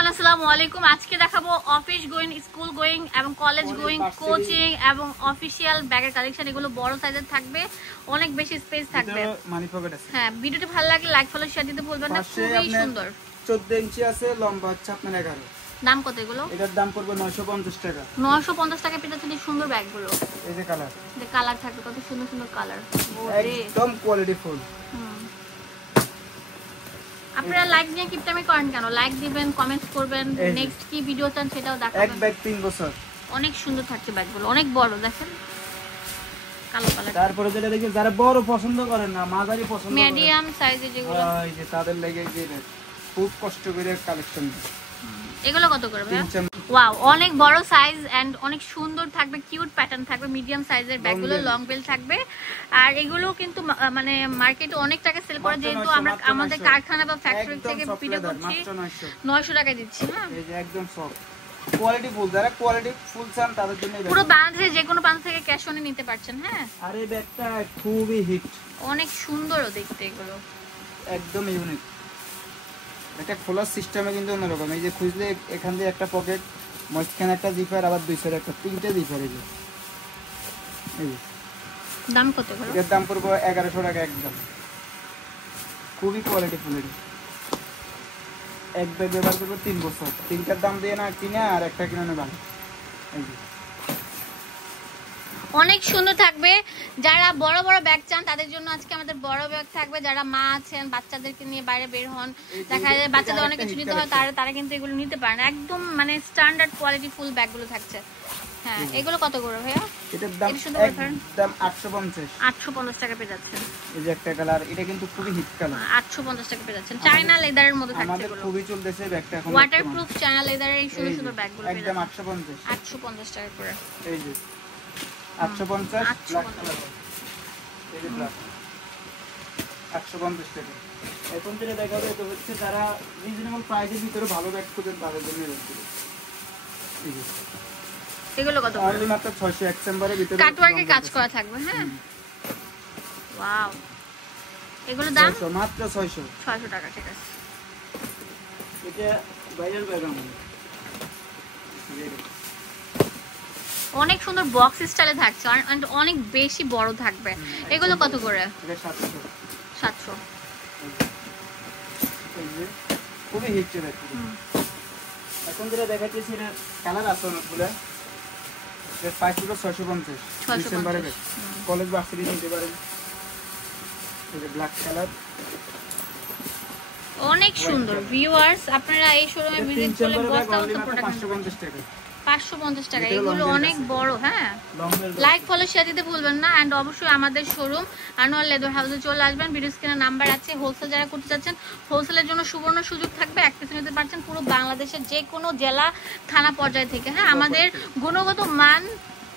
Everyone আসসালামু আলাইকুম। আজকে দেখাবো অফিস গোয়িং, স্কুল গোয়িং এবং কলেজ গোয়িং, কোচিং এবং অফিশিয়াল ব্যাগের কালেকশন। এগুলো বড় সাইজের থাকবে, অনেক বেশি স্পেস থাকবে। মানি পকেট আছে। হ্যাঁ, ভিডিওটি ভালো লাগলে লাইক ফলো শেয়ার দিতে ভুলবেন না। খুবই সুন্দর। 14 ইঞ্চি আছে, লম্বা হচ্ছে আপনার 11। দাম কত এগুলো? এটার দাম পড়বে 950 টাকা। 950 টাকা পেতে এই সুন্দর ব্যাগগুলো। এই যে কালার, যে কালার থাকবে কত সুন্দর সুন্দর কালার, একদম কোয়ালিটি ফুল। আপনারা লাইক দিয়ে কিপ টাইমে করেন কেন? লাইক দিবেন, কমেন্টস করবেন, নেক্সট কি ভিডিও চান সেটাও দেখাবেন। এক ব্যাগ 3 বছর। অনেক সুন্দর থাকছে ব্যাগগুলো, অনেক বড় দেখেন, কালো কালার। তারপরে যেটা দেখি যারা বড় পছন্দ করেন না, মাঝারি পছন্দ করেন, মিডিয়াম সাইজে যেগুলো, এই যে তাদের লাগি যে খুব কষ্ট করে কালেকশন। এগুলো কত করে ভাই? ওয়াও, অনেক বড় সাইজ এন্ড অনেক সুন্দর থাকবে, কিউট প্যাটার্ন থাকবে। মিডিয়াম সাইজের ব্যাগগুলো লং বেল থাকবে। আর এগুলো কিন্তু মানে মার্কেটে অনেক টাকা সেল করে, যেহেতু আমরা আমাদের কারখানা বা ফ্যাক্টরি থেকে ভিডিও করছি, 900 টাকা দিচ্ছি। হ্যাঁ, এই যে একদম সফট কোয়ালিটি ফুল। যারা কোয়ালিটি ফুল চান তাদের জন্য পুরো বাংলাদেশে যে কোনো প্রান্ত থেকে ক্যাশ অনে নিতে পারছেন। হ্যাঁ, আর এই ব্যাগটা খুবই হিট, অনেক সুন্দরও দেখতে। এগুলো একদম ইউনিক। এটা খোলার সিস্টেমে কিন্তু অন্যরকম। এই যে খুঁজলে এখান দিয়ে একটা পকেট, মাঝখানে একটা জিপার, আবার দুই সাইডে একটা, তিনটে জিপার। এই যে দাম কত করে? এর দাম পড়বে 1100 টাকা একদম। খুবই কোয়ালিটি ফুল। এক ব্যাগ ব্যবহার করবো 3 বছর। তিনটার দাম দিয়ে না কিনে আর একটা কিনে নেবেন। এই যে অনেক সুন্দর থাকবে। যারা বড় বড় ব্যাগ চান তাদের জন্য আজকে আমাদের বড় ব্যাগ থাকবে। যারা মা আছেন, বাচ্চাদেরকে নিয়ে বাইরে বের হন, দেখা যায় বাচ্চাদের অনেক কিছু নিতে হয়, তারা কিন্তু এগুলো নিতে পারেন। একদম মানে স্ট্যান্ডার্ড কোয়ালিটি ফুল ব্যাগগুলো থাকছে। হ্যাঁ, এগুলো কত করে ভাইয়া? এটার দাম একদম 850। 850 টাকা পেয়ে যাচ্ছেন। এই যে একটা কালার, এটা কিন্তু খুবই হিট কালার। 850 টাকা পেয়ে যাচ্ছেন। চায়না লেদারের মধ্যে থাকছে আমাদের এগুলো। খুবই চলতেছে ব্যাগটা এখন। ওয়াটারপ্রুফ চায়না লেদারের এই সুন্দর সুন্দর ব্যাগগুলো পেয়ে একদম যাচ্ছেন 850। 850 টাকা করে। এই যে 850 ব্ল্যাক কালার। এই যে ব্ল্যাক 850 টাকা। এখন যেটা দেখাবে এটা হচ্ছে যারা রিজনেবল প্রাইসের ভিতরে ভালো ব্যাগ খুঁজেন তাদের জন্য রয়েছে। এই যে এগুলো কত করে? অনলি মাত্র 600 এক্সেম্বারের ভিতরে কাটওয়ার্কের কাজ করা থাকবে। হ্যাঁ, ওয়াও, এগুলো দাম মাত্র 600 টাকা। ঠিক আছে, এটা বাইরের ব্যাগ আমাদের। অনেক সুন্দর বক্স স্টাইলে থাকছে, এন্ড অনেক বেশি বড় থাকবে। এগুলো কত করে? এটা 700। খুবই হিট চলে। এখন যেটা দেখাচ্ছি সেটা কালার আছে অনেকগুলো। এর প্রাইস হলো 650 ডিসেম্বরে। কলেজ ভার্সিটি নিতে পারেন। এই যে ব্ল্যাক কালার, অনেক সুন্দর। ভিউয়ার্স, আপনারা এই শোরুমে ভিজিট করলে বস্তা বস্তা প্রোডাক্ট 550 টাকা। 550 টাকা। এগুলো অনেক বড়। হ্যাঁ, লাইক ফলো শেয়ার দিতে ভুলবেন না। এন্ড অবশ্যই আমাদের শোরুম আনোয়ার লেদার হাউসে চলে আসবেন। ভিডিও স্ক্রিনে নাম্বার আছে। হোলসেল যারা করতে চাচ্ছেন, হোলসেলের জন্য সুবর্ণ সুযোগ থাকবে। এক পিস নিতে পারছেন পুরো বাংলাদেশের যে কোনো জেলা থানা পর্যায় থেকে। হ্যাঁ, আমাদের গুণগত মান,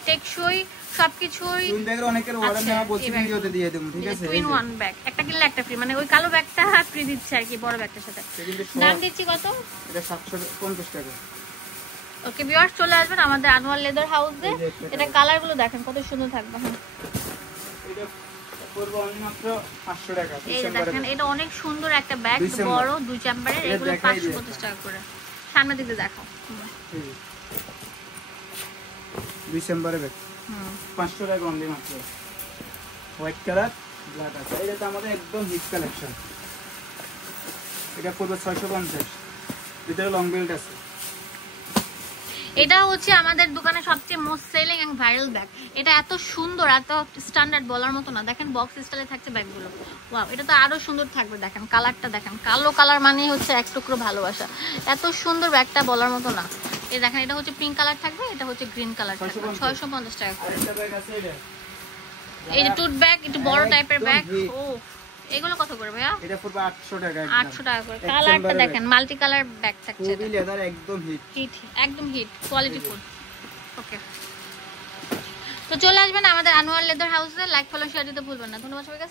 টেকসই সবকিছুই। তিন ব্যাগের অনেকের অর্ডার নেওয়া বলছি, ভিডিওতে দিয়ে দেব। ঠিক আছে, টুইন ওয়ান ব্যাগ, একটা কিনলে একটা ফ্রি, মানে ওই কালো ব্যাগটা ফ্রি দিচ্ছে আর কি, বড় ব্যাগটার সাথে। দাম দিচ্ছি কত? এটা 750 টাকা। ওকে ভিউয়ার্স, চলে আসবেন আমাদের আনোয়ার লেদার হাউসে। এটা কালার গুলো দেখেন কত সুন্দর থাকবে। হ্যাঁ, এটা পড়বে অনলি মাত্র 500 টাকা। এই দেখেন, এটা অনেক সুন্দর একটা ব্যাগ, বড় 2 চেম্বারের। এগুলো 550 টাকা করে। সামনে দিকে দেখাও। ডিসেম্বরে ব্যাগ 500 টাকা অনলি মাত্র। হোয়াইট কালার, ব্ল্যাক আছে। এটা তো আমাদের একদম হিট কালেকশন। এটা পড়বে 650। ভিতরে লং বেল্ট আছে। এটা হচ্ছে আমাদের দোকানে সবচেয়ে most selling and viral bag. এটা এত সুন্দর, এত স্ট্যান্ডার্ড বলার মতো না। দেখেন বক্স স্টাইলে থাকছে ব্যাগগুলো। ওয়াও, এটা তো আরো সুন্দর থাকবে। দেখেন কালারটা, দেখেন কালো কালার মানে হচ্ছে এক টুকরো ভালোবাসা। এত সুন্দর ব্যাগটা বলার মতো না। এই দেখেন, এটা হচ্ছে পিঙ্ক কালার থাকবে, এটা হচ্ছে গ্রিন কালার থাকবে। 650 টাকা করে। আরেকটা ব্যাগ আছে এটা। এই যে টুথ ব্যাগ, একটু বড় টাইপের ব্যাগ। ও, এগুলো কত করে ভাইয়া? এটা পড়বে 800 টাকা। 800 টাকা করে। কালারটা দেখেন, মাল্টি কালার ব্যাগ থাকছে। খুবই লেদার, একদম হিট, একদম হিট কোয়ালিটি ফুল। ওকে, তো চলে আসবেন আমাদের আনোয়ার লেদার হাউসে। লাইক ফলো শেয়ার দিতে ভুলবেন না। ধন্যবাদ সবাইকে।